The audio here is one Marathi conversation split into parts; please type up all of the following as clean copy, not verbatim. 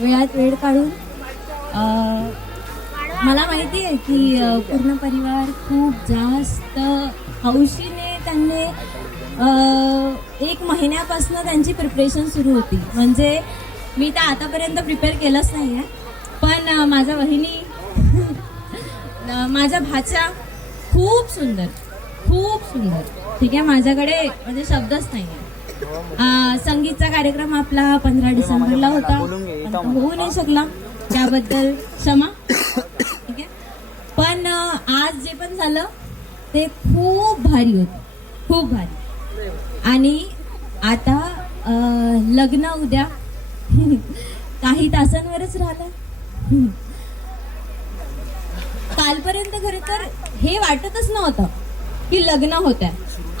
वेळात वेळ काढून मला माहिती आहे की पूर्ण परिवार खूप जास्त हौशीने त्यांनी एक महिन्यापासून त्यांची प्रिपरेशन सुरू होती. म्हणजे मी तर आतापर्यंत प्रिपेअर केलंच नाही आहे, पण माझ्या वहिनी माझा भाचा खूप सुंदर, खूप सुंदर. ठीक आहे, माझ्याकडे म्हणजे शब्दच नाही आहे. संगीतचा कार्यक्रम आपला 15 डिसेंबरला होता, होऊ नाही शकला, त्याबद्दल क्षमा. ठीक आहे, पण आज जे पण झालं ते खूप भारी होतं, खूप भारी. आणि आता लग्न उद्या काही तासांवरच राहिलं. कालपर्यंत खरं तर हे वाटतच नव्हतं की लग्न होत आहे.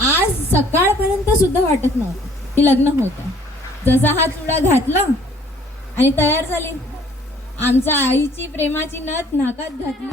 आज सकाळपर्यंत सुद्धा वाटत नव्हतं की लग्न होत आहे. जसा हा चुडा घातला आणि तयार झाली, आमच्या आईची प्रेमाची नथ नाकात घातली.